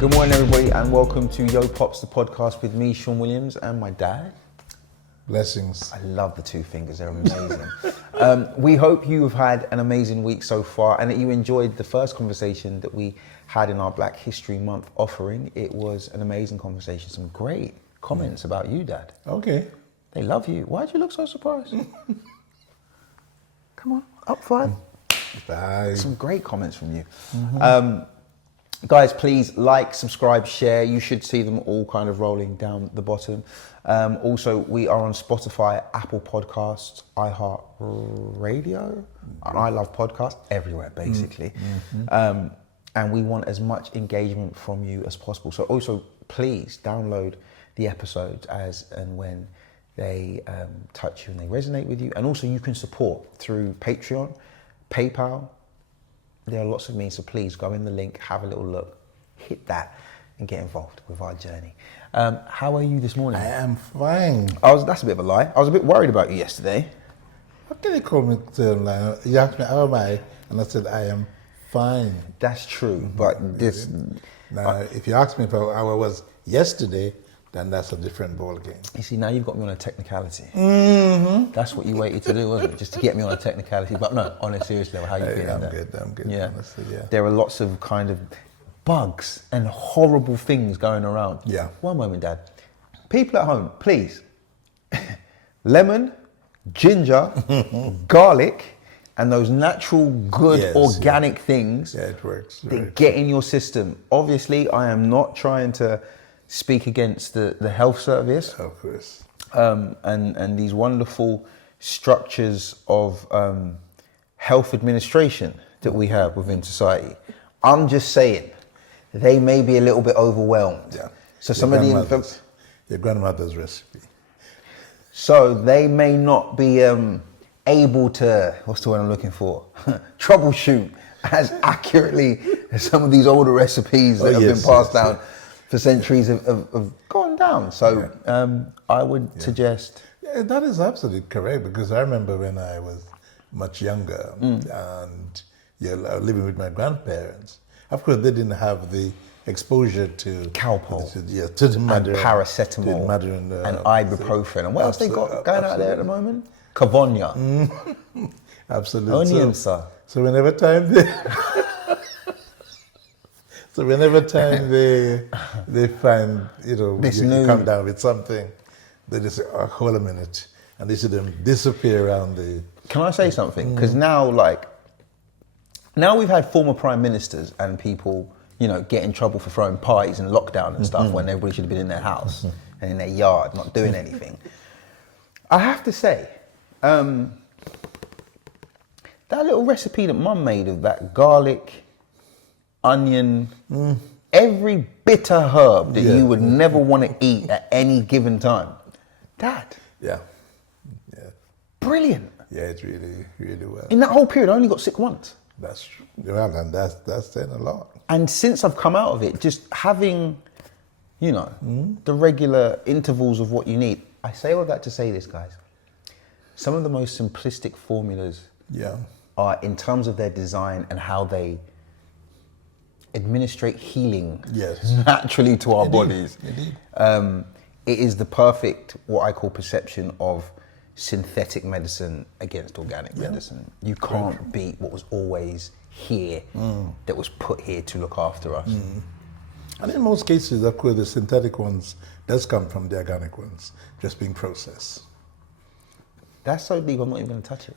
Good morning, everybody, and welcome to Yo Pops, the podcast with me, Sean Williams, and my dad. Blessings. I love the two fingers, they're amazing. We hope you have had an amazing week so far and that you enjoyed the first conversation that we had in our Black History Month offering. It was an amazing conversation, some great comments about you, Dad. Okay. They love you. Why do you look so surprised? Come on, up 5. Bye. Some great comments from you. Guys, please like, subscribe, share. You should see them all kind of rolling down the bottom. Also, we are on Spotify, Apple Podcasts, iHeart Radio, I Love Podcasts, everywhere basically. And we want as much engagement from you as possible. So also, please download the episodes as and when they touch you and they resonate with you. And also you can support through Patreon, PayPal. There are lots of means, so please go in the link, have a little look, hit that, and get involved with our journey. How are you this morning? I am fine. That's a bit of a lie. I was a bit worried about you yesterday. What can you call me to line? You asked me, how am I? And I said, I am fine. That's true, but this... Now, if you ask me how I was yesterday, then that's a different ball game. You see, now you've got me on a technicality. That's what you waited to do, wasn't it? Just to get me on a technicality. But no, on a serious level, how you feeling? I'm good, Yeah. honestly, yeah. There are lots of kind of bugs and horrible things going around. Yeah. One moment, Dad. People at home, please. Lemon, ginger, garlic, and those natural, good, organic things it works. that get in your system. Obviously, I am not trying to speak against the health service. Of course. And these wonderful structures of health administration that we have within society. I'm just saying, they may be a little bit overwhelmed. Yeah. So some of your grandmother's recipe. So they may not be able to, what's the word I'm looking for? Troubleshoot as accurately as some of these older recipes that have been passed down for centuries have gone down. So I would suggest... Yeah, that is absolutely correct, because I remember when I was much younger and living with my grandparents. Of course, they didn't have the exposure to Calpol, to the matter, and paracetamol, and ibuprofen. And what else they got going out there at the moment? Cavonia. Absolutely. Onion, sir. So whenever time they... So whenever time they find, you come down with something, they just say, oh, hold a minute. And they see them disappear around the... Can I say something? Because now we've had former prime ministers and people, get in trouble for throwing parties and lockdown and stuff when everybody should have been in their house and in their yard, not doing anything. I have to say, that little recipe that Mum made of that garlic, onion, every bitter herb that you would never want to eat at any given time. Dad. Yeah. Brilliant. Yeah, it's really, really well. In that whole period, I only got sick once. That's true. Well, and that's saying a lot. And since I've come out of it, just having, the regular intervals of what you need. I say all that to say this, guys. Some of the most simplistic formulas are in terms of their design and how they administrate healing naturally to our bodies. Indeed. It is the perfect, what I call, perception of synthetic medicine against organic medicine. You can't beat what was always here, that was put here to look after us. And in most cases, of course, the synthetic ones does come from the organic ones, just being processed. That's so deep, I'm not even going to touch it.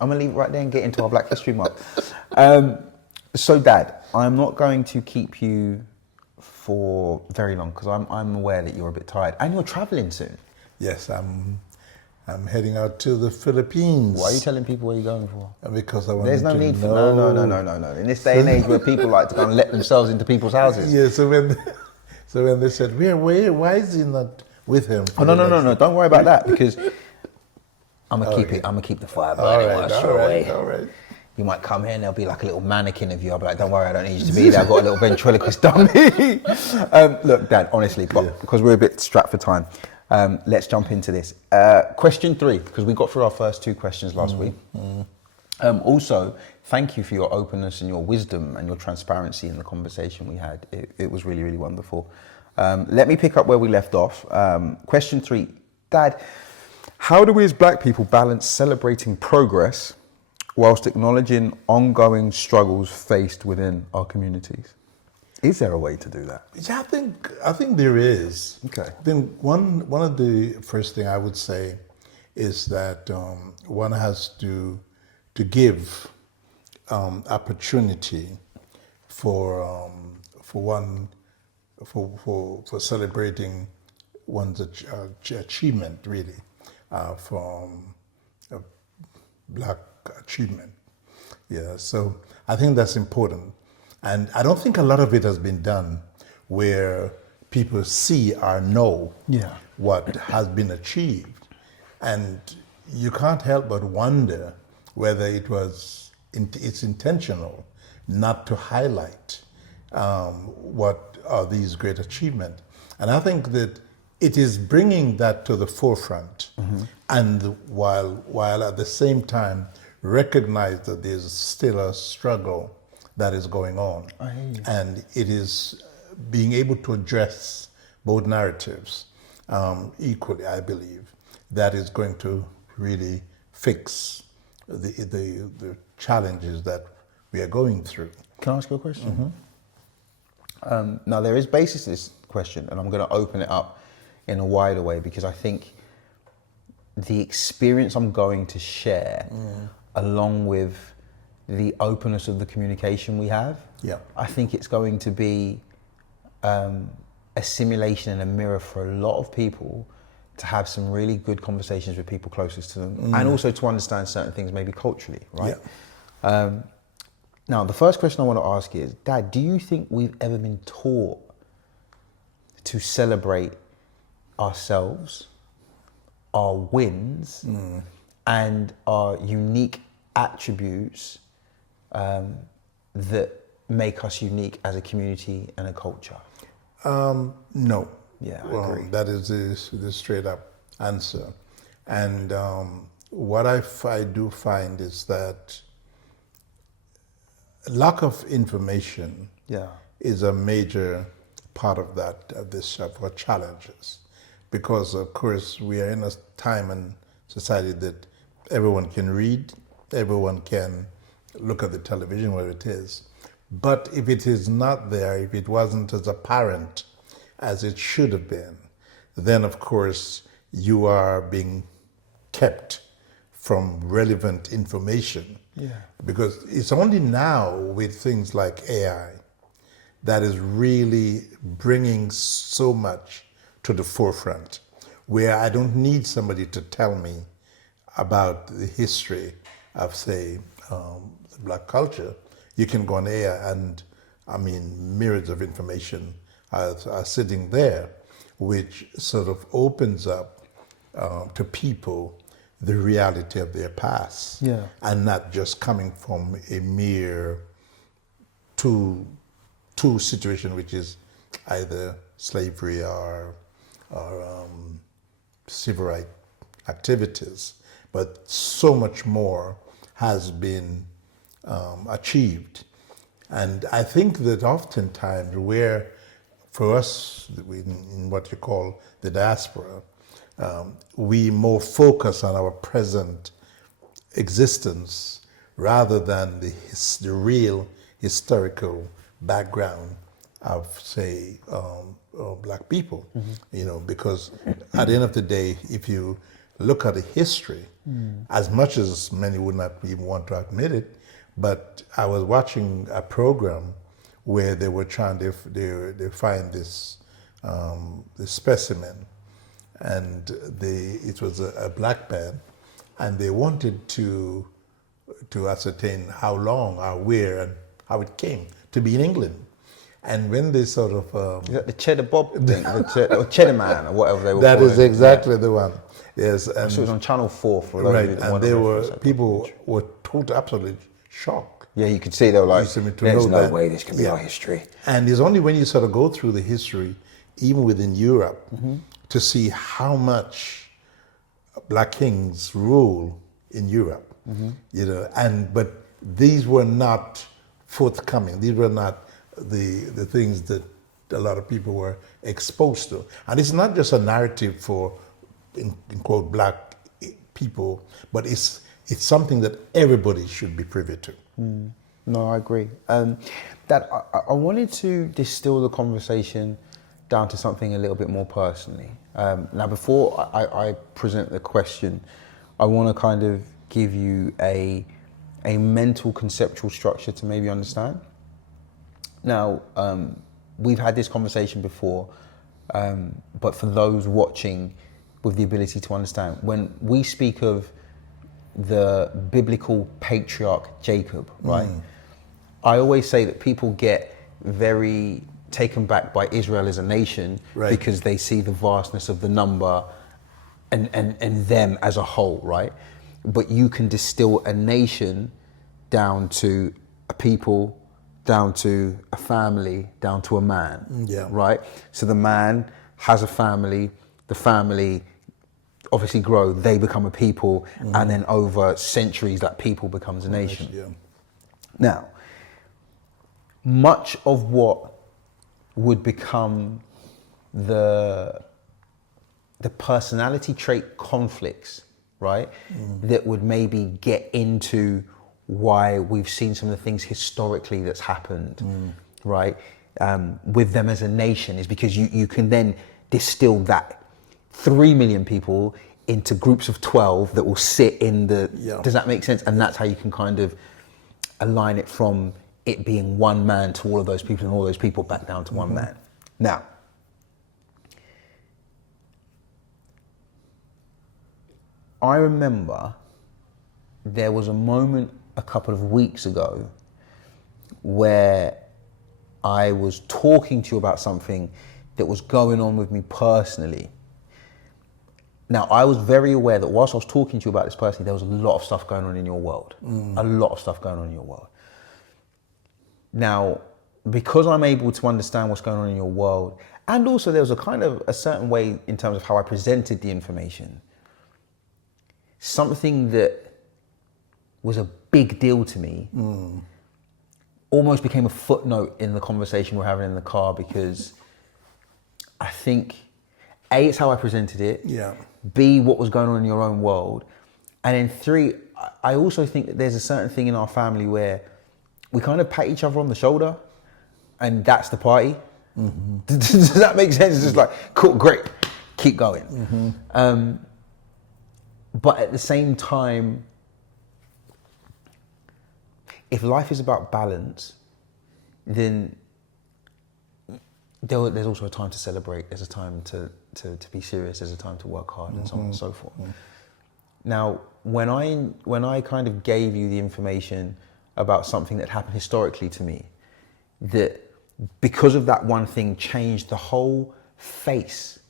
I'm going to leave it right there and get into our Black History Month. So, Dad, I'm not going to keep you for very long because I'm aware that you're a bit tired and you're traveling soon. Yes, I'm heading out to the Philippines. Why are you telling people where you're going for? Because I want There's no to need for know. no. In this day and age where people like to go and let themselves into people's houses. Yeah. So when they said, why is he not with him? Oh, no. Don't worry about that because I'm gonna keep the fire burning. All right. You might come here and there'll be like a little mannequin of you. I'll be like, don't worry, I don't need you to be there. I've got a little ventriloquist dummy. Look, Dad, honestly, because we're a bit strapped for time, let's jump into this. Question 3, because we got through our first 2 questions last week. Also, thank you for your openness and your wisdom and your transparency in the conversation we had. It was really, really wonderful. Let me pick up where we left off. Question 3. Dad, how do we as black people balance celebrating progress whilst acknowledging ongoing struggles faced within our communities? Is there a way to do that? Yeah, I think there is. Okay. I think one of the first thing I would say is that one has to give opportunity for celebrating one's achievement, really, from black achievement. Yeah, so I think that's important. And I don't think a lot of it has been done where people see or know what has been achieved. And you can't help but wonder whether it's intentional not to highlight what are these great achievements. And I think that it is bringing that to the forefront, and while at the same time recognize that there's still a struggle that is going on. And it is being able to address both narratives equally, I believe, that is going to really fix the challenges that we are going through. Can I ask you a question? Now, there is basis to this question, and I'm going to open it up in a wider way, because I think the experience I'm going to share, along with the openness of the communication we have, I think it's going to be a simulation and a mirror for a lot of people to have some really good conversations with people closest to them, and also to understand certain things maybe culturally, right? Now, the first question I want to ask is, Dad, do you think we've ever been taught to celebrate ourselves, our wins, and our unique attributes that make us unique as a community and a culture? No. Yeah, I agree. That is the straight up answer. And what I do find is that lack of information is a major part of that, of our challenges. Because, of course, we are in a time and society that everyone can read, everyone can look at the television, where it is. But if it is not there, if it wasn't as apparent as it should have been, then, of course, you are being kept from relevant information. Because it's only now with things like AI that is really bringing so much to the forefront, where I don't need somebody to tell me about the history of, say, the black culture. You can go on AI and, I mean, myriads of information are sitting there, which sort of opens up to people the reality of their past, and not just coming from a mere two situation, which is either slavery or civil rights activities, but so much more has been achieved. And I think that oftentimes where, for us, in what you call the diaspora, we more focus on our present existence rather than the real historical background of, say, black people. You know, because at the end of the day, if you look at the history, as much as many would not even want to admit it, but I was watching a program where they were trying to they find this specimen, and it was a black man, and they wanted to ascertain how long or where and how it came to be in England. And when they sort of is that the Cheddar Bob thing, or Cheddar Man, or whatever they were that calling is exactly the one. Yes, and so it was on Channel 4 for those right, who and people were totally absolutely shocked. Yeah, you could see they were like, there's no way this can be our history. And it's only when you sort of go through the history, even within Europe, to see how much black kings rule in Europe, you know, but these were not forthcoming. These were not the things that a lot of people were exposed to. And it's not just a narrative for, in quote, black people, but it's something that everybody should be privy to. No, I agree. I wanted to distill the conversation down to something a little bit more personally. Now, before I present the question, I want to kind of give you a mental conceptual structure to maybe understand. Now, we've had this conversation before, but for those watching with the ability to understand, when we speak of the biblical patriarch Jacob, right? I always say that people get very taken back by Israel as a nation, right, because they see the vastness of the number and them as a whole, right? But you can distill a nation down to a people, down to a family, down to a man, right? So the man has a family, the family obviously grow, they become a people, and then over centuries that people becomes a nation. Now, much of what would become the personality trait conflicts, right, that would maybe get into why we've seen some of the things historically that's happened, right, with them as a nation, is because you can then distill that 3 million people into groups of 12 that will sit in the, does that make sense? And that's how you can kind of align it from it being one man to all of those people and all those people back down to one man. Now, I remember there was a moment a couple of weeks ago where I was talking to you about something that was going on with me personally. Now, I was very aware that whilst I was talking to you about this personally, there was a lot of stuff going on in your world. A lot of stuff going on in your world. Now, because I'm able to understand what's going on in your world, and also there was a kind of a certain way in terms of how I presented the information, something that was a big deal to me almost became a footnote in the conversation we're having in the car, because I think, A, it's how I presented it. B, what was going on in your own world. And then 3, I also think that there's a certain thing in our family where we kind of pat each other on the shoulder, and that's the party. Does that make sense? It's just like, cool, great, keep going. But at the same time, if life is about balance, then there's also a time to celebrate, there's a time to be serious, there's a time to work hard, and so on and so forth. Now, when I kind of gave you the information about something that happened historically to me, that because of that one thing changed the whole face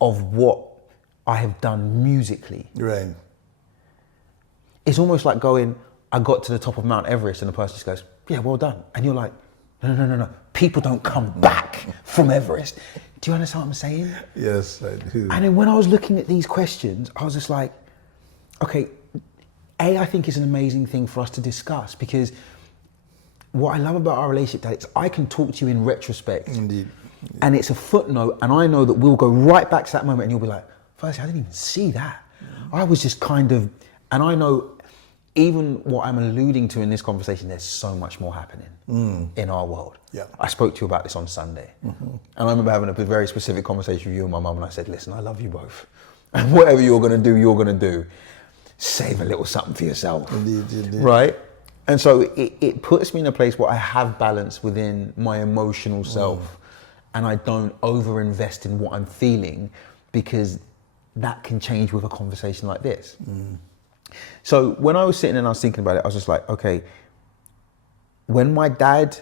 of what I have done musically. Right. It's almost like going, I got to the top of Mount Everest and the person just goes, yeah, well done. And you're like, no. People don't come back from Everest. Do you understand what I'm saying? Yes, I do. And then when I was looking at these questions, I was just like, okay, I think it's an amazing thing for us to discuss, because what I love about our relationship, Dad, is I can talk to you in retrospect. Indeed. And it's a footnote, and I know that we'll go right back to that moment and you'll be like, firstly, I didn't even see that. I was just kind of, and I know even what I'm alluding to in this conversation, there's so much more happening in our world. I spoke to you about this on Sunday. And I remember having a very specific conversation with you and my mum, and I said, listen, I love you both. And whatever you're gonna do, you're gonna do. Save a little something for yourself. Indeed. Right? And so it puts me in a place where I have balance within my emotional self, and I don't over-invest in what I'm feeling, because that can change with a conversation like this. So when I was sitting and I was thinking about it, I was just like, okay, when my dad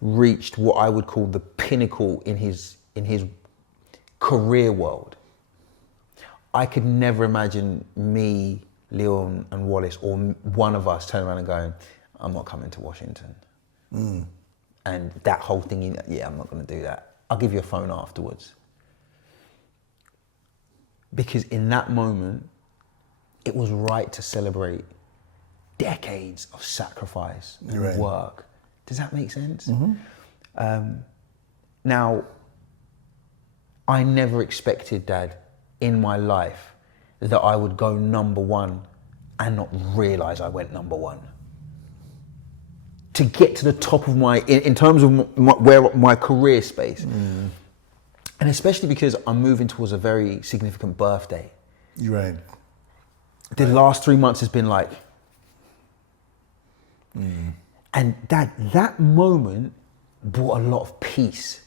reached what I would call the pinnacle in his career world, I could never imagine me, Leon and Wallace, or one of us turning around and going, I'm not coming to Washington. And that whole thing, yeah, I'm not going to do that. I'll give you a phone afterwards. Because in that moment, it was right to celebrate decades of sacrifice and work. Does that make sense? Now, I never expected, Dad, in my life that I would go number one and not realize I went number one. To get to the top of in terms of my career space. And especially because I'm moving towards a very significant birthday. You're right. The last 3 months has been like, and Dad, that moment brought a lot of peace.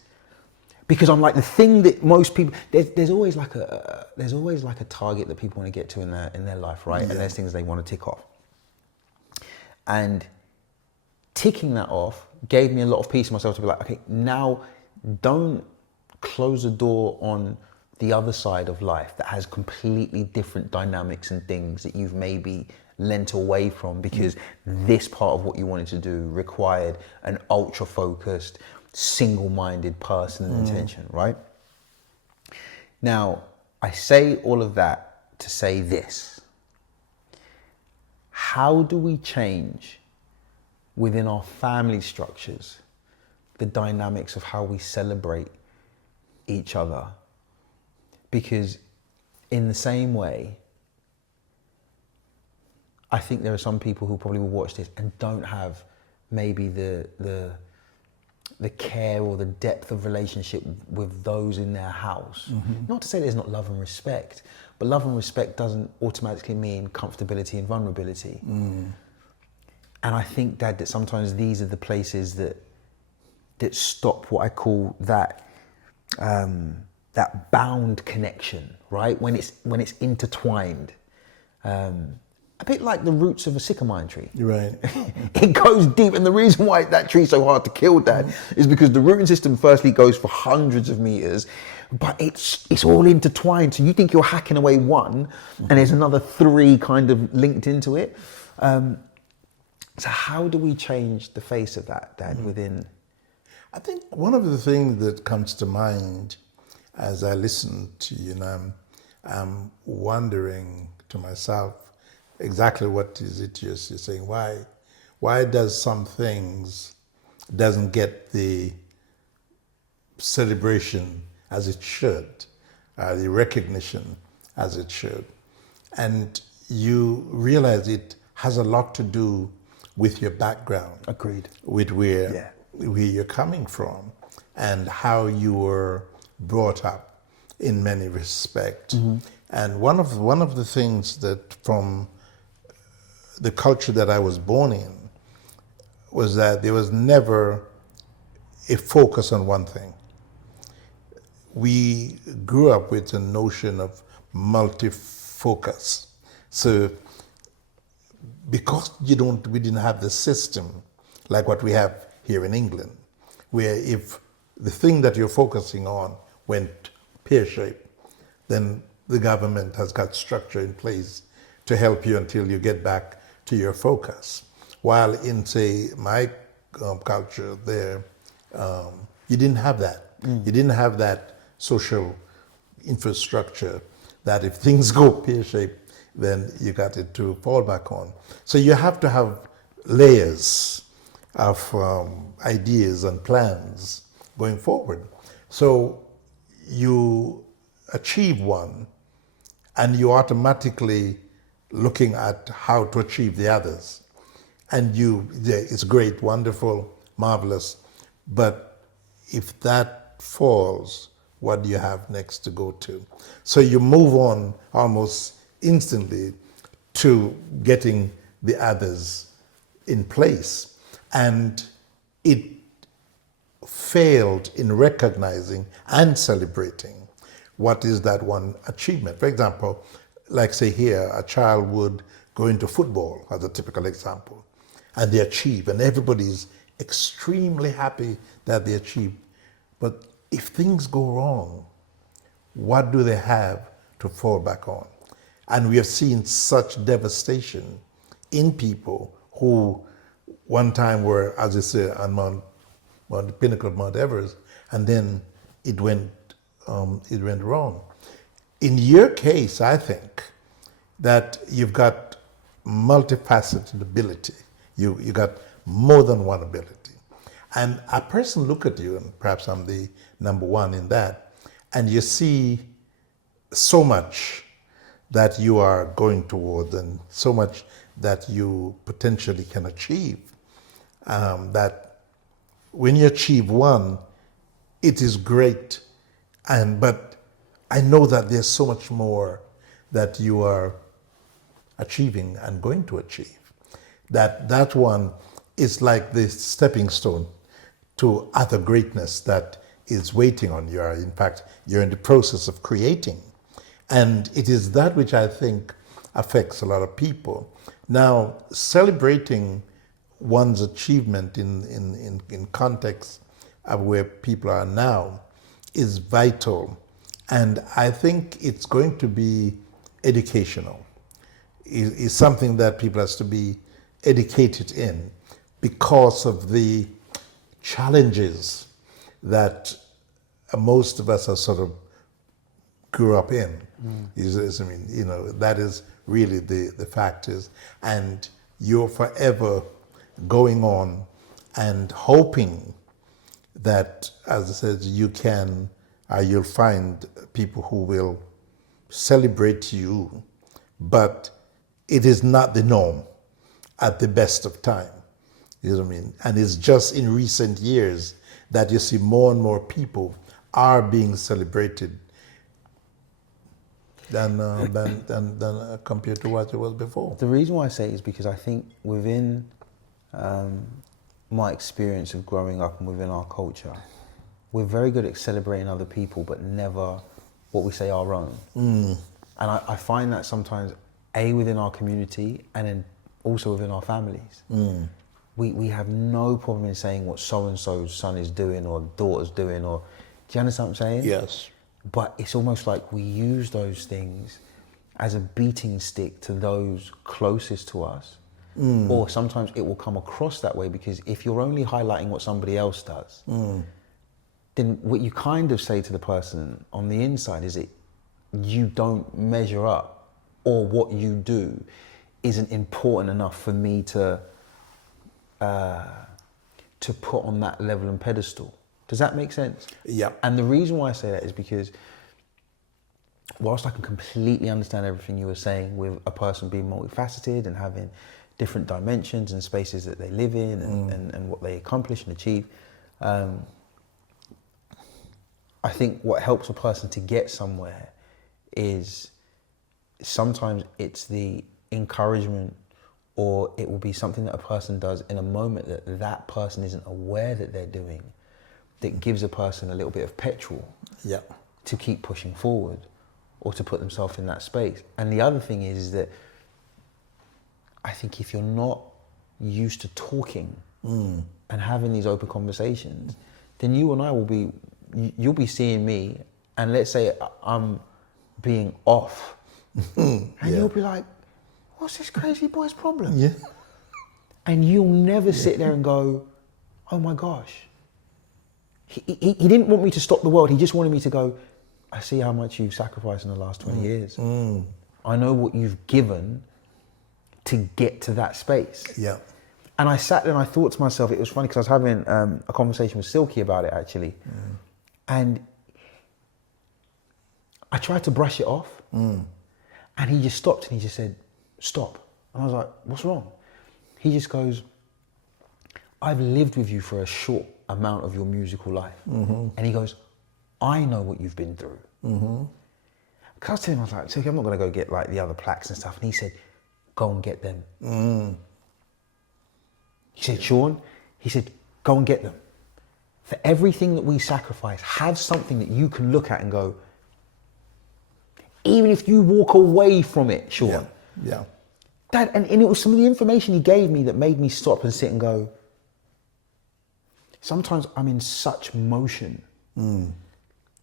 Because I'm like, the thing that most people, there's always like a target that people want to get to in their life, right? And there's things they want to tick off. And ticking that off gave me a lot of peace in myself to be like, okay, now don't close the door on the other side of life that has completely different dynamics and things that you've maybe lent away from because this part of what you wanted to do required an ultra focused, single-minded person and intention, right? Now, I say all of that to say this. How do we change within our family structures the dynamics of how we celebrate each other? Because in the same way, I think there are some people who probably will watch this and don't have maybe the care or the depth of relationship with those in their house. Not to say there's not love and respect, but love and respect doesn't automatically mean comfortability and vulnerability. And I think, Dad, that sometimes these are the places that stop what I call that bound connection, right? When it's intertwined. A bit like the roots of a sycamore tree. You're right. It goes deep, and the reason why that tree's so hard to kill, Dad, is because the rooting system firstly goes for hundreds of meters, but it's all intertwined. So you think you're hacking away one, and there's another three kind of linked into it. So how do we change the face of that, Dad, within? I think one of the things that comes to mind as I listen to you, and I'm wondering to myself, exactly what is it you're saying? Why does some things doesn't get the celebration as it should, the recognition as it should? And you realize it has a lot to do with your background. Agreed. With where you're coming from and how you were brought up in many respects. And one of the things that from the culture that I was born in was that there was never a focus on one thing. We grew up with a notion of multi-focus. So because we didn't have the system like what we have here in England, where if the thing that you're focusing on went pear-shaped, then the government has got structure in place to help you until you get back to your focus. While in, say, my culture there, you didn't have that. You didn't have that social infrastructure that if things go pear-shaped, then you got it to fall back on. So you have to have layers of ideas and plans going forward. So you achieve one, and you automatically looking at how to achieve the others. And it's great, wonderful, marvelous, but if that falls, what do you have next to go to? So you move on almost instantly to getting the others in place. And it failed in recognizing and celebrating what is that one achievement. For example, like say here, a child would go into football as a typical example, and they achieve, and everybody's extremely happy that they achieve. But if things go wrong, what do they have to fall back on? And we have seen such devastation in people who one time were, as I say, on the pinnacle of Mount Everest, and then it went wrong. In your case, I think that you've got multifaceted ability. You got more than one ability. And a person look at you, and perhaps I'm the number one in that, and you see so much that you are going towards and so much that you potentially can achieve, that when you achieve one, it is great. But I know that there's so much more that you are achieving and going to achieve. That one is like the stepping stone to other greatness that is waiting on you. In fact, you're in the process of creating. And it is that which I think affects a lot of people. Now, celebrating one's achievement in context of where people are now is vital. And I think it's going to be educational. It's something that people has to be educated in because of the challenges that most of us are sort of grew up in. I mean, you know, that is really the fact is. And you're forever going on and hoping that, as I said, you'll find people who will celebrate you, but it is not the norm at the best of time. You know what I mean? And it's just in recent years that you see more and more people are being celebrated than compared to what it was before. The reason why I say it is because I think within my experience of growing up and within our culture, we're very good at celebrating other people, but never what we say our own. And I find that sometimes, within our community and then also within our families. We have no problem in saying what so-and-so's son is doing or daughter's doing, or do you understand what I'm saying? Yes. But it's almost like we use those things as a beating stick to those closest to us. Or sometimes it will come across that way because if you're only highlighting what somebody else does, then what you kind of say to the person on the inside is that you don't measure up, or what you do isn't important enough for me to put on that level and pedestal. Does that make sense? Yeah. And the reason why I say that is because whilst I can completely understand everything you were saying with a person being multifaceted and having different dimensions and spaces that they live in and what they accomplish and achieve, I think what helps a person to get somewhere is sometimes it's the encouragement, or it will be something that a person does in a moment that that person isn't aware that they're doing, that gives a person a little bit of petrol to keep pushing forward or to put themselves in that space. And the other thing is that I think if you're not used to talking and having these open conversations, then you and I you'll be seeing me, and let's say I'm being off, and you'll be like, what's this crazy boy's problem? Yeah. And you'll never sit there and go, oh my gosh. He didn't want me to stop the world. He just wanted me to go, I see how much you've sacrificed in the last 20 years. I know what you've given to get to that space. Yeah. And I sat there and I thought to myself, it was funny because I was having a conversation with Silky about it actually. And I tried to brush it off. And he just stopped and he just said, stop. And I was like, what's wrong? He just goes, I've lived with you for a short amount of your musical life. And he goes, I know what you've been through. Because I was telling him, I was like, Silky, I'm not going to go get like the other plaques and stuff. And he said, go and get them. He said, Shean, he said, go and get them. For everything that we sacrifice, have something that you can look at and go, even if you walk away from it, Shean. Yeah. That, and it was some of the information he gave me that made me stop and sit and go, sometimes I'm in such motion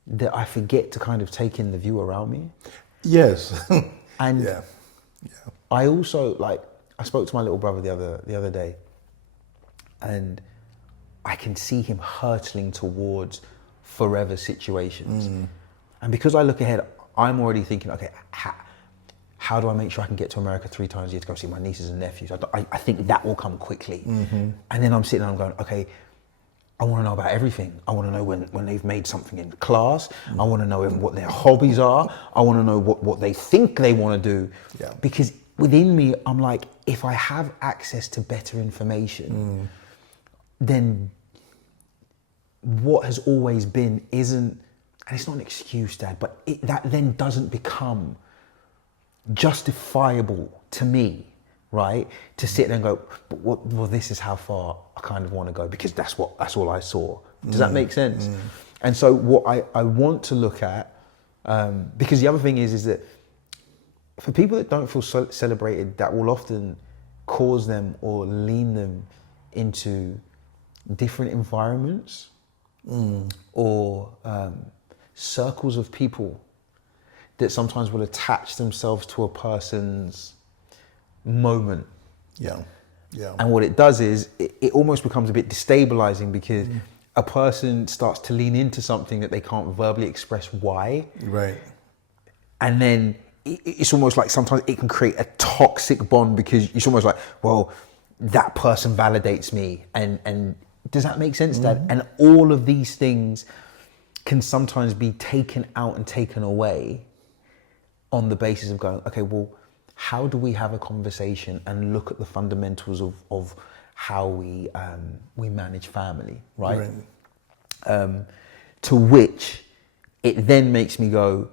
that I forget to kind of take in the view around me. Yes. And I also, like, I spoke to my little brother the other day, and I can see him hurtling towards forever situations. And because I look ahead, I'm already thinking, okay, how do I make sure I can get to America 3 times a year to go see my nieces and nephews? I think that will come quickly. And then I'm sitting there, I'm going, okay, I want to know about everything. I want to know when they've made something in class. I want to know what their hobbies are. I want to know what they think they want to do. Yeah. Because within me, I'm like, if I have access to better information, then what has always been isn't, and it's not an excuse, Dad, but that then doesn't become justifiable to me, right? To sit there and go, well, this is how far I kind of want to go, because that's all I saw. Does that make sense? And so what I want to look at, because the other thing is that for people that don't feel celebrated, that will often cause them or lean them into different environments or circles of people that sometimes will attach themselves to a person's moment. Yeah. And what it does is it almost becomes a bit destabilizing, because a person starts to lean into something that they can't verbally express why. Right. And then it's almost like sometimes it can create a toxic bond, because it's almost like, well, that person validates me. And does that make sense, Dad? And all of these things can sometimes be taken out and taken away on the basis of going, okay, well, how do we have a conversation and look at the fundamentals of how we manage family, right? To which it then makes me go,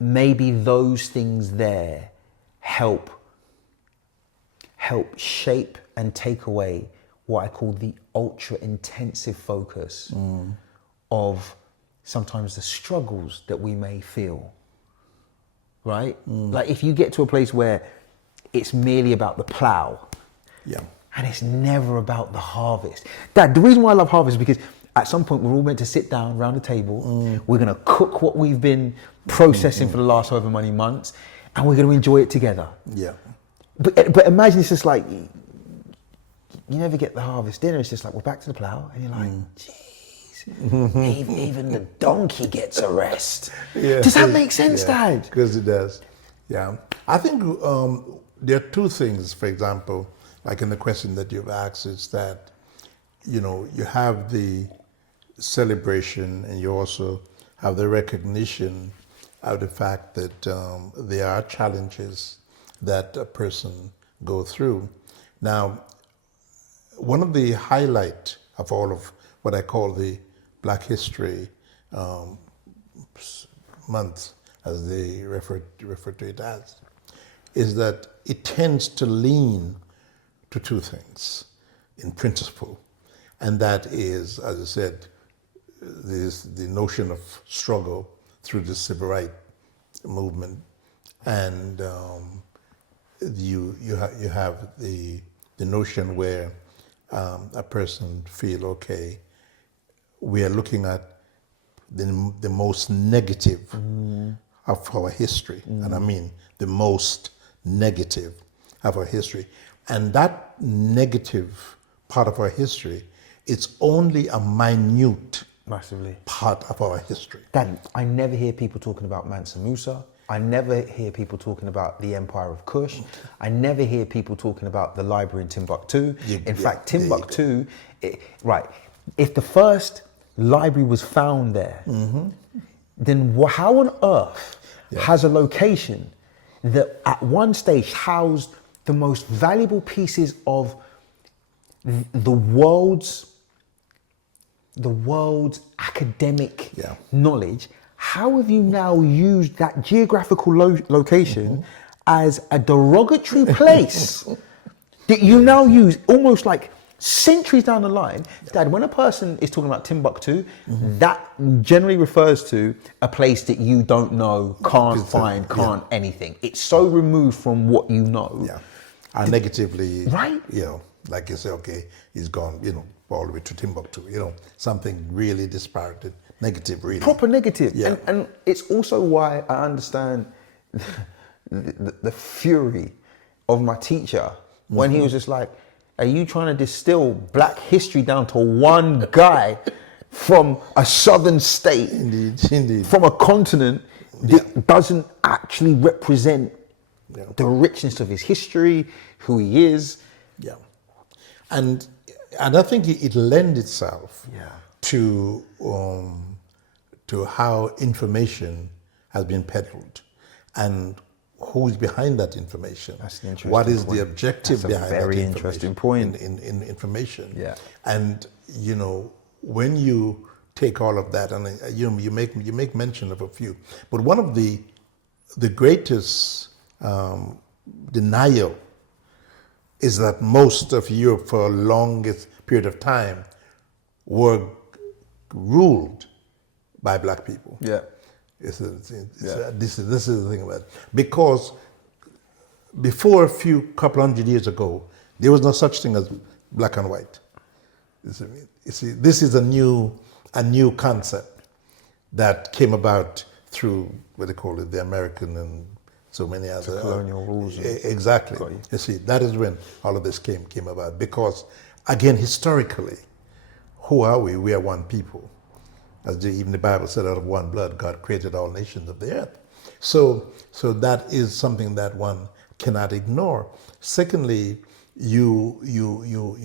maybe those things there help shape and take away what I call the ultra intensive focus of sometimes the struggles that we may feel, right? Like if you get to a place where it's merely about the plow, and it's never about the harvest. Dad, the reason why I love harvest is because at some point we're all meant to sit down around the table, we're gonna cook what we've been processing for the last however many months, and we're gonna enjoy it together. But imagine it's just like, you never get the harvest dinner, it's just like, we're back to the plow, and you're like, jeez, even the donkey gets a rest. Does that make sense, Dad? Because it does. Yeah. I think there are two things, for example, like in the question that you've asked, is that, you know, you have the celebration and you also have the recognition of the fact that there are challenges that a person go through. Now, one of the highlight of all of what I call the Black History Month, as they refer to it as, is that it tends to lean to two things in principle. And that is, as I said, the notion of struggle through the civil rights movement, and you have the notion where a person feel, okay, we are looking at the most negative of our history, and I mean the most negative of our history, and that negative part of our history, it's only a minute part of our history. Dad, I never hear people talking about Mansa Musa. I never hear people talking about the Empire of Kush. I never hear people talking about the library in Timbuktu. In fact, Timbuktu, if the first library was found there, then how on earth has a location that at one stage housed the most valuable pieces of the world's academic knowledge? How have you now used that geographical location as a derogatory place that you now use almost like centuries down the line? Dad, when a person is talking about Timbuktu, that generally refers to a place that you don't know, can't find, anything. It's so removed from what you know. And negatively, right? You know, like you say, okay, he's gone, you know, all the way to Timbuktu, you know, something really disparate, negative, really. Proper negative. And it's also why I understand the fury of my teacher when he was just like, are you trying to distill Black history down to one guy from a southern state, Indeed. from a continent, that doesn't actually represent the richness of his history, who he is. Yeah. And I think it lends itself to how information has been peddled and who is behind that information. That's an interesting What is point. the objective That's a behind very that interesting point. in information? Yeah. And when you take all of that, and you make mention of a few, but one of the greatest denial is that most of Europe for a longest period of time were ruled by black people. Yeah. This is the thing about it. Because before a couple hundred years ago, there was no such thing as black and white. You see, this is a new concept that came about through what they call it, the American and so many other colonial rules. Exactly. You see, that is when all of this came about. Because again, historically, who are we? We are one people. As even the Bible said, out of one blood, God created all nations of the earth. So that is something that one cannot ignore. Secondly, you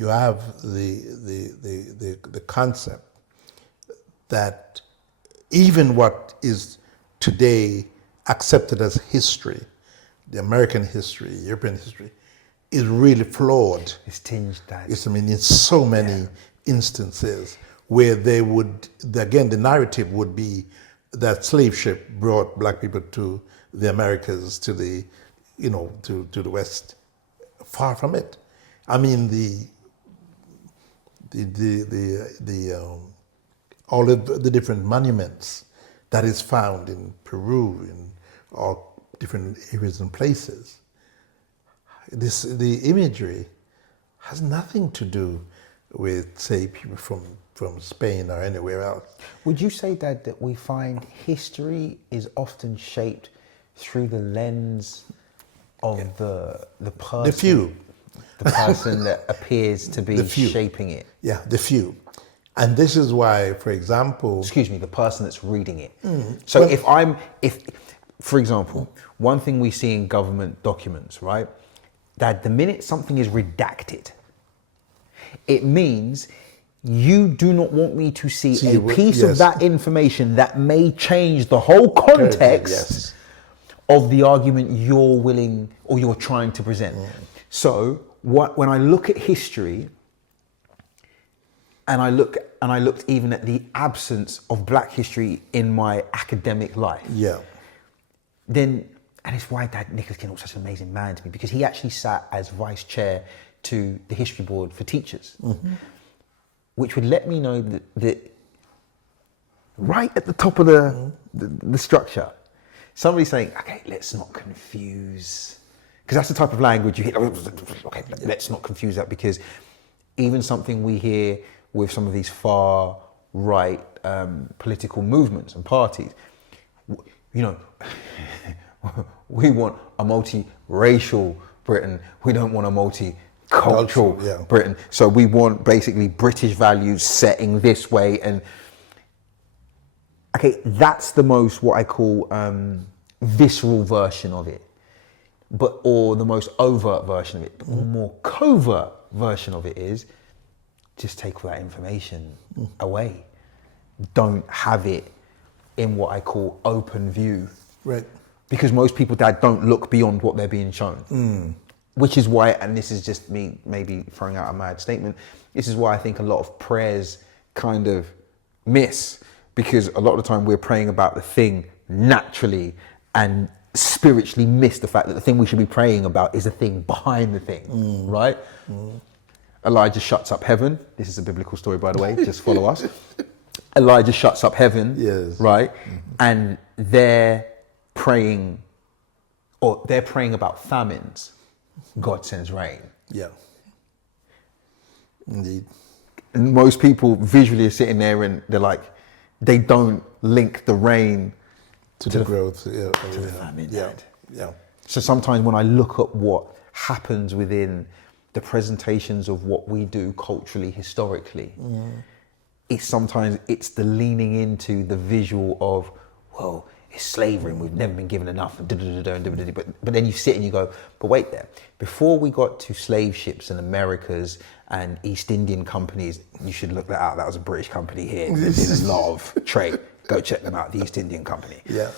have the concept that even what is today accepted as history, the American history, European history, is really flawed. It's tinged that. In so many instances where they would, again, the narrative would be that slave ship brought black people to the Americas, to the, to the West. Far from it. I mean, all of the different monuments that is found in Peru, in all different areas and places. The imagery has nothing to do with, say, people from Spain or anywhere else. Would you say, Dad, that we find history is often shaped through the lens of the person? The few. The person that appears to be shaping it. Yeah, the few. And this is why, for example... Excuse me, the person that's reading it. So if, for example, one thing we see in government documents, right, that the minute something is redacted, it means you do not want me to see a piece of that information that may change the whole context of the argument you're willing or you're trying to present. So when I look at history, and I looked even at the absence of black history in my academic life. Then, and it's why Dad Nicholas Kendall was such an amazing man to me, because he actually sat as vice chair to the history board for teachers, which would let me know that right at the top of the structure, somebody's saying, okay, let's not confuse, because that's the type of language you hear. Okay, let's not confuse that, because even something we hear with some of these far right political movements and parties, we want a multi-racial Britain. We don't want a multi-cultural Britain. So we want basically British values setting this way. And okay, that's the most what I call visceral version of it, or the most overt version of it. But the more covert version of it is just take all that information away. Don't have it in what I call open view. Right. Because most people, Dad, don't look beyond what they're being shown. Which is why, and this is just me maybe throwing out a mad statement, this is why I think a lot of prayers kind of miss, because a lot of the time we're praying about the thing naturally and spiritually miss the fact that the thing we should be praying about is the thing behind the thing, right? Elijah shuts up heaven. This is a biblical story, by the way, just follow us. Elijah shuts up heaven, right? And they're praying about famines. God sends rain. Yeah. Indeed. And most people visually are sitting there and they're like, they don't link the rain to the growth, to the famine. Yeah. So sometimes when I look at what happens within the presentations of what we do culturally, historically, it's the leaning into the visual of, well, it's slavery and we've never been given enough. But then you sit and you go, but wait there. Before we got to slave ships and Americas and East Indian companies, you should look that up. That was a British company here. They did a lot of trade. Go check them out, the East Indian Company. Yeah.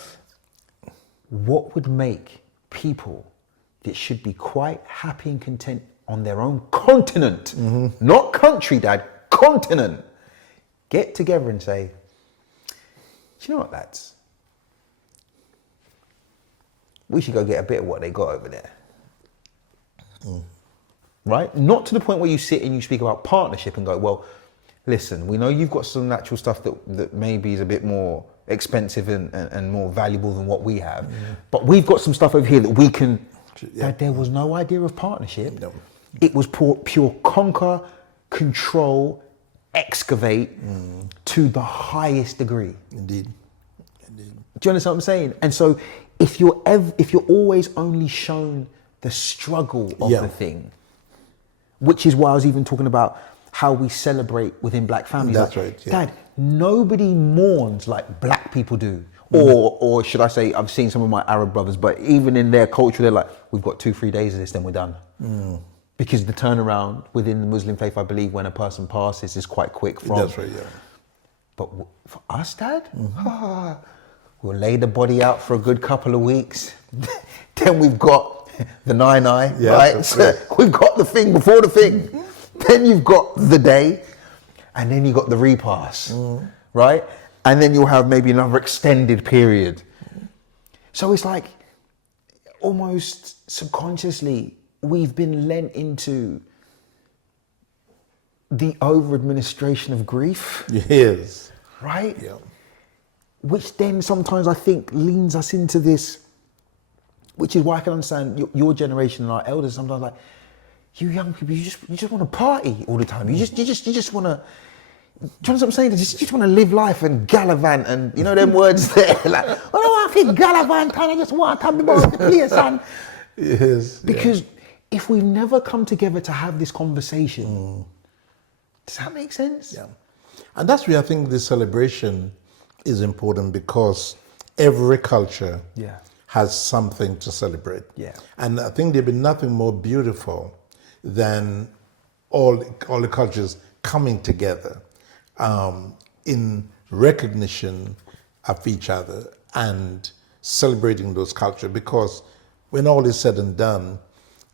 What would make people that should be quite happy and content on their own continent, not country, Dad, continent, get together and say, do you know what, lads? We should go get a bit of what they got over there. Right? Not to the point where you sit and you speak about partnership and go, well, listen, we know you've got some natural stuff that maybe is a bit more expensive and more valuable than what we have, but we've got some stuff over here that we can... Dad, there was no idea of partnership. No. It was pure conquer, control, excavate to the highest degree. Indeed. Do you understand what I'm saying? And so if you're always only shown the struggle of the thing, which is why I was even talking about how we celebrate within black families. That's right. Yeah. Dad, nobody mourns like black people do. Or should I say, I've seen some of my Arab brothers, but even in their culture, they're like, we've got 2-3 days of this, then we're done. Because the turnaround within the Muslim faith, I believe, when a person passes is quite quick from... That's right, yeah. But for us, Dad, we'll lay the body out for a good couple of weeks. Then we've got the 9-eye, right? So we've got the thing before the thing. Then you've got the day, and then you've got the repass, right? And then you'll have maybe another extended period. So it's like almost subconsciously, we've been lent into the over-administration of grief. Yes. Right? Yeah. Which then sometimes I think leans us into this, which is why I can understand your generation and our elders sometimes like, you young people, you just want to party all the time. You just want to... Do you know what I'm saying? You just want to live life and gallivant and, you know, them words there. Like, I don't want to gallivant, I just want to come about the place. And yes. Because if we never come together to have this conversation, does that make sense? Yeah. And that's where I think this celebration is important, because every culture has something to celebrate. Yeah. And I think there'd be nothing more beautiful than all the cultures coming together in recognition of each other and celebrating those cultures. Because when all is said and done,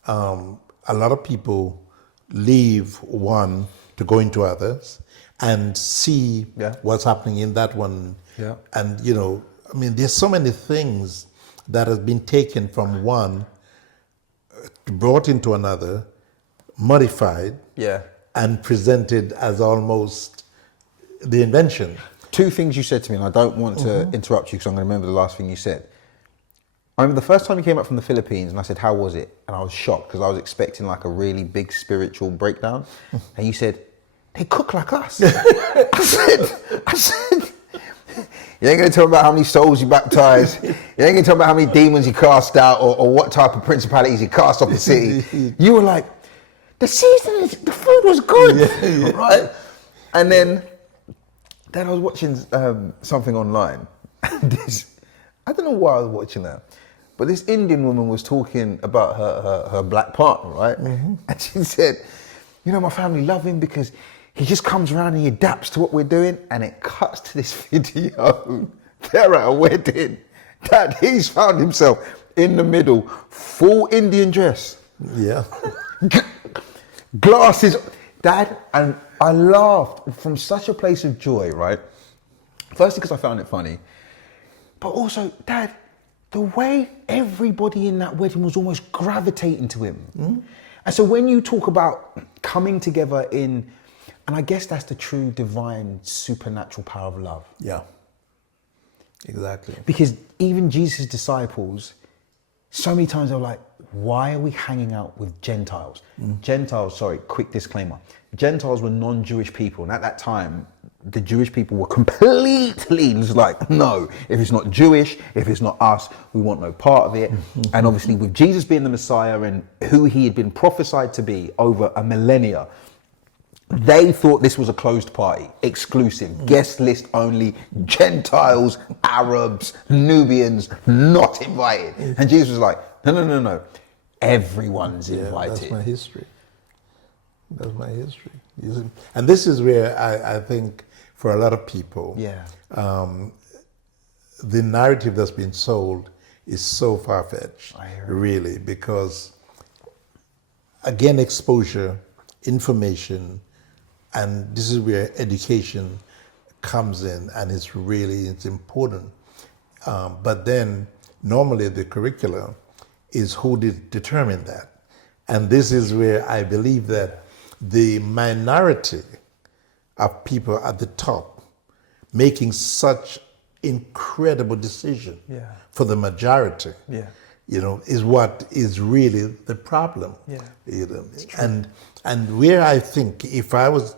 a lot of people leave one to go into others and see what's happening in that one. Yeah. And, you know, I mean, there's so many things that have been taken from one, brought into another, modified, and presented as almost the invention. 2 things you said to me, and I don't want to interrupt you because I'm going to remember the last thing you said. I remember the first time you came back from the Philippines and I said, how was it? And I was shocked because I was expecting like a really big spiritual breakdown. And you said, they cook like us. I said, you ain't going to tell me about how many souls you baptized. You ain't going to tell me about how many demons you cast out or what type of principalities you cast off the city. You were like, the food was good, right? And then I was watching something online. And I don't know why I was watching that, but this Indian woman was talking about her black partner, right? And she said, you know, my family love him because he just comes around and he adapts to what we're doing. And it cuts to this video. They're at a wedding. Dad, he's found himself in the middle, full Indian dress. Yeah. Glasses, Dad, and I laughed from such a place of joy, right? Firstly, because I found it funny, but also, Dad, the way everybody in that wedding was almost gravitating to him. And so when you talk about coming together and I guess that's the true divine supernatural power of love. Yeah, exactly. Because even Jesus' disciples, so many times they were like, why are we hanging out with Gentiles? Gentiles, sorry, quick disclaimer. Gentiles were non-Jewish people. And at that time, the Jewish people were completely just like, no, if it's not Jewish, if it's not us, we want no part of it. And obviously with Jesus being the Messiah and who he had been prophesied to be over a millennia, They thought this was a closed party, exclusive, guest list only, Gentiles, Arabs, Nubians, not invited. And Jesus was like, no. Everyone's invited. That's my history. That's my history. And this is where I think for a lot of people, the narrative that's been sold is so far-fetched, really, because again, exposure, information, and this is where education comes in, and it's important. But then normally the curricula is who determine that. And this is where I believe that the minority of people at the top making such incredible decision for the majority, is what is really the problem. And where I think if I was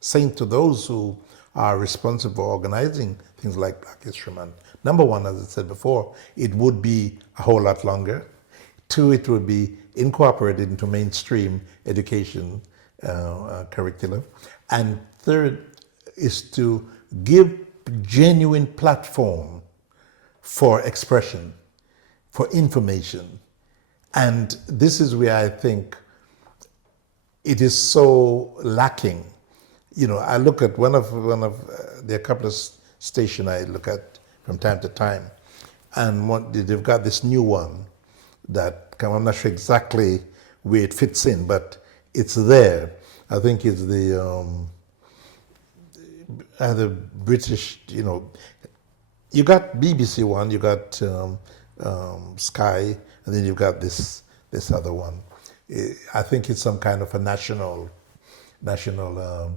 saying to those who are responsible for organizing things like Black History Month, number one, as I said before, it would be a whole lot longer. Two, it would be incorporated into mainstream education curriculum. And third is to give genuine platform for expression, for information. And this is where I think it is so lacking. I look at one of there are a couple of stations I look at from time to time, and they've got this new one that I'm not sure exactly where it fits in, but it's there. I think it's the British. You got BBC one, you got Sky, and then you've got this other one. I think it's some kind of a national. I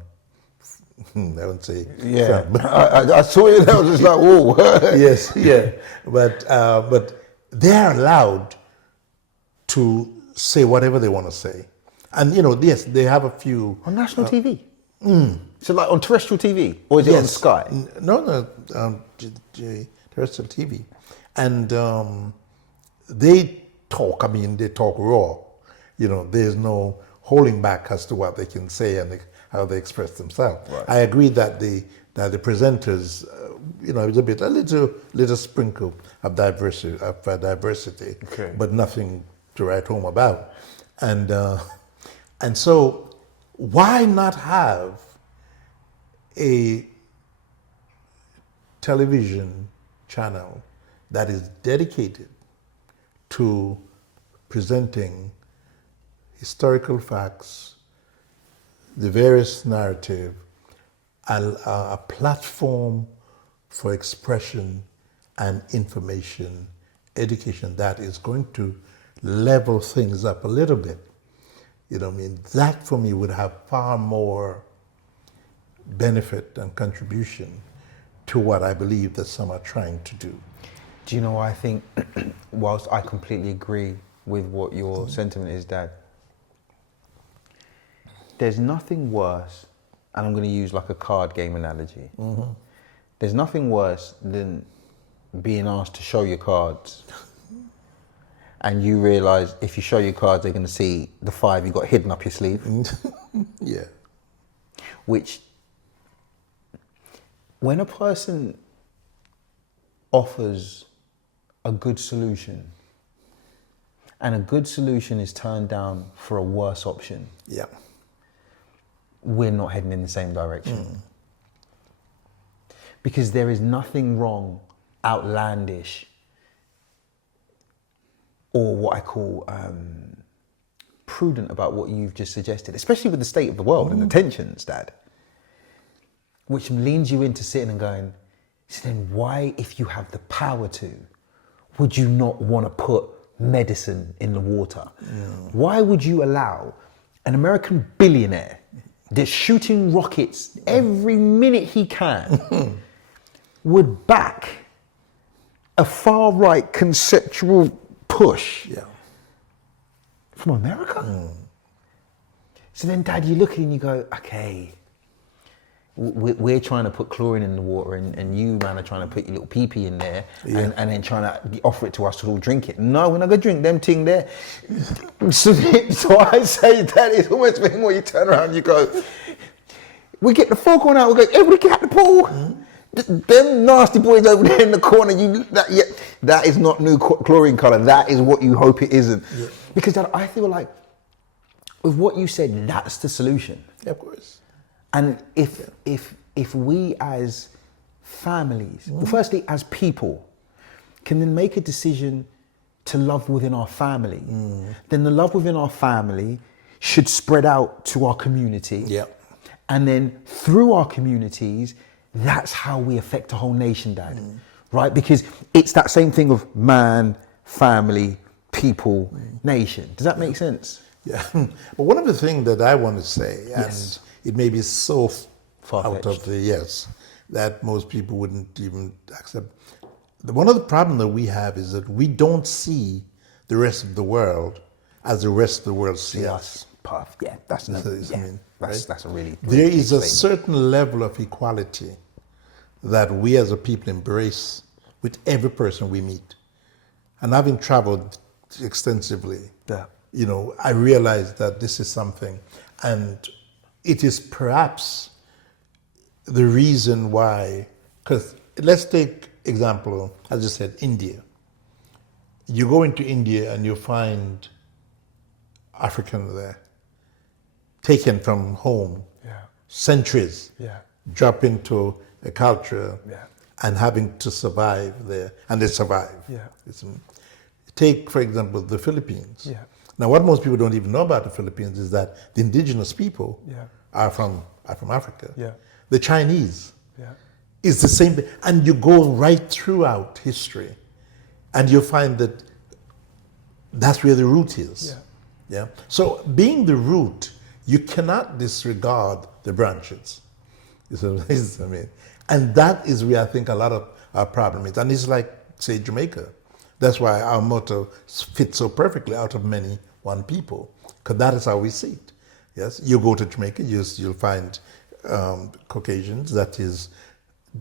wouldn't say. Yeah, I saw it. I was just like, whoa. Yes, yeah, but they're allowed to say whatever they want to say, and yes, they have a few on national TV. So like on terrestrial TV, or is it on Sky? No, terrestrial TV, and they talk. I mean, they talk raw. There's no holding back as to what they can say and how they express themselves. Right. I agree that the presenters, a little sprinkle of diversity, but nothing to write home about. And so, why not have a television channel that is dedicated to presenting historical facts, the various narrative, a platform for expression and information, education that is going to level things up a little bit. That for me would have far more benefit and contribution to what I believe that some are trying to do. Do you know what I think? Whilst I completely agree with what your sentiment is, Dad, there's nothing worse, and I'm going to use like a card game analogy. There's nothing worse than being asked to show your cards and you realise if you show your cards, they're going to see the 5 you got hidden up your sleeve. Yeah. Which, when a person offers a good solution and a good solution is turned down for a worse option, we're not heading in the same direction. Because there is nothing wrong, outlandish, or what I call prudent about what you've just suggested, especially with the state of the world and the tensions, Dad, which leans you into sitting and going, so then why, if you have the power to, would you not want to put medicine in the water? Why would you allow an American billionaire that's shooting rockets every minute he can would back a far-right conceptual push from America? So then, Dad, you look at it and you go, okay, we're trying to put chlorine in the water and you, man, are trying to put your little pee-pee in there and then trying to offer it to us to all drink it. No, we're not going to drink them thing there. So I say that it's almost been where you turn around and you go, We get the foghorn out. We go, everybody get out the pool. Them nasty boys over there in the corner. That is not new chlorine color. That is what you hope it isn't. Yeah. Because I feel like with what you said, that's the solution. Yeah, of course. And if we as families, well, firstly as people, can then make a decision to love within our family, then the love within our family should spread out to our community. Yeah. And then through our communities, that's how we affect a whole nation, Dad. Right? Because it's that same thing of man, family, people, nation. Does that make sense? Yeah. But one of the things that I want to say, and it may be so far-fetched. Out of the that most people wouldn't even accept. One of the problems that we have is that we don't see the rest of the world as the rest of the world sees us. Yeah, that's a really there is a certain level of equality that we as a people embrace with every person we meet. And having traveled extensively, I realized that this is something, and it is perhaps the reason why, because let's take example, as I said, India. You go into India and you find Africans there, taken from home, centuries, drop into a culture and having to survive there, and they survive. Take, for example, the Philippines. Now, what most people don't even know about the Philippines is that the indigenous people are from Africa. The Chinese is the same, and you go right throughout history, and you find that that's where the root is. So, being the root, you cannot disregard the branches. And that is where I think a lot of our problem is. And it's like, say, Jamaica. That's why our motto fits so perfectly, out of many, one people, because that is how we see it. Yes, you go to Jamaica, you'll find Caucasians, that is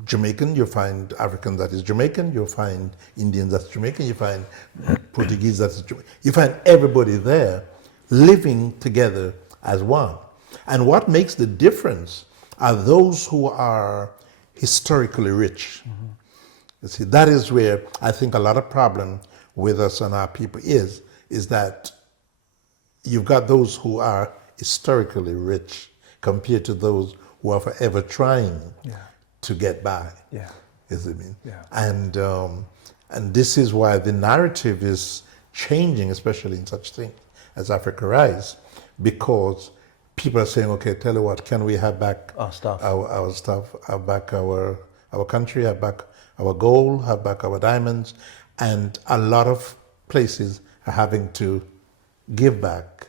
Jamaican, you'll find Africans, that is Jamaican, you'll find Indians, that's Jamaican, you find Portuguese, that's Jamaican. You find everybody there living together as one. And what makes the difference are those who are historically rich. You see, that is where I think a lot of problem with us and our people is that you've got those who are historically rich compared to those who are forever trying to get by. You see what I mean? And this is why the narrative is changing, especially in such things as Africa Rise, because people are saying, okay, tell you what, can we have back our stuff, have back our country, have back our gold, have back our diamonds, and a lot of places are having to give back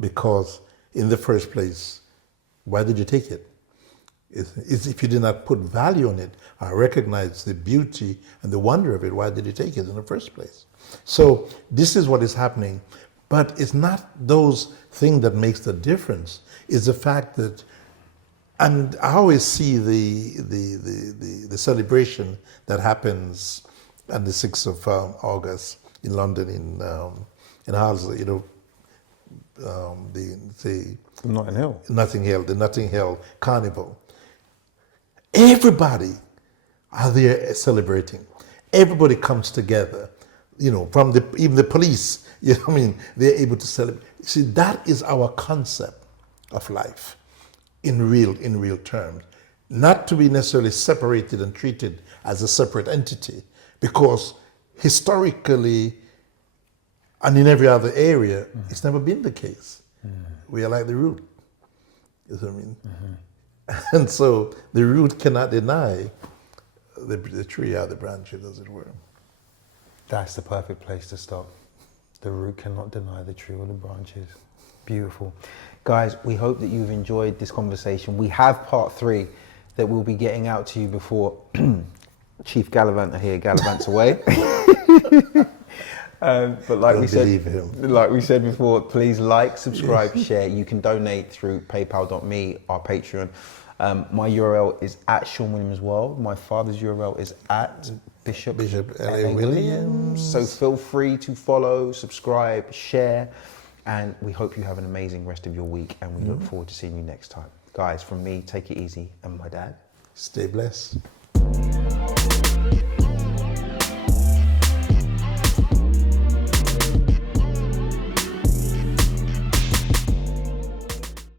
because in the first place, why did you take it? It's if you did not put value on it, or recognize the beauty and the wonder of it, why did you take it in the first place? So this is what is happening, but it's not those things that makes the difference. It's the fact that, and I always see the celebration that happens on the 6th of August in London, in Harlesey, the Notting Hill, the Notting Hill Carnival. Everybody are there celebrating. Everybody comes together, from even the police, they're able to celebrate. See, that is our concept of life in real terms. Not to be necessarily separated and treated as a separate entity, because historically and in every other area, it's never been the case. We are like the root. You know what I mean? And so the root cannot deny the tree or the branches, as it were. That's the perfect place to stop. The root cannot deny the tree or the branches. Beautiful. Guys, we hope that you've enjoyed this conversation. We have part 3 that we'll be getting out to you before Chief Gallivanter here gallivants away. But like we said before, please like, subscribe, share. You can donate through paypal.me, our Patreon. My URL is at Sean Williams World. My father's URL is at Bishop L.A. Williams. So feel free to follow, subscribe, share, and we hope you have an amazing rest of your week, and we look forward to seeing you next time. Guys, from me, take it easy, and my dad. Stay blessed.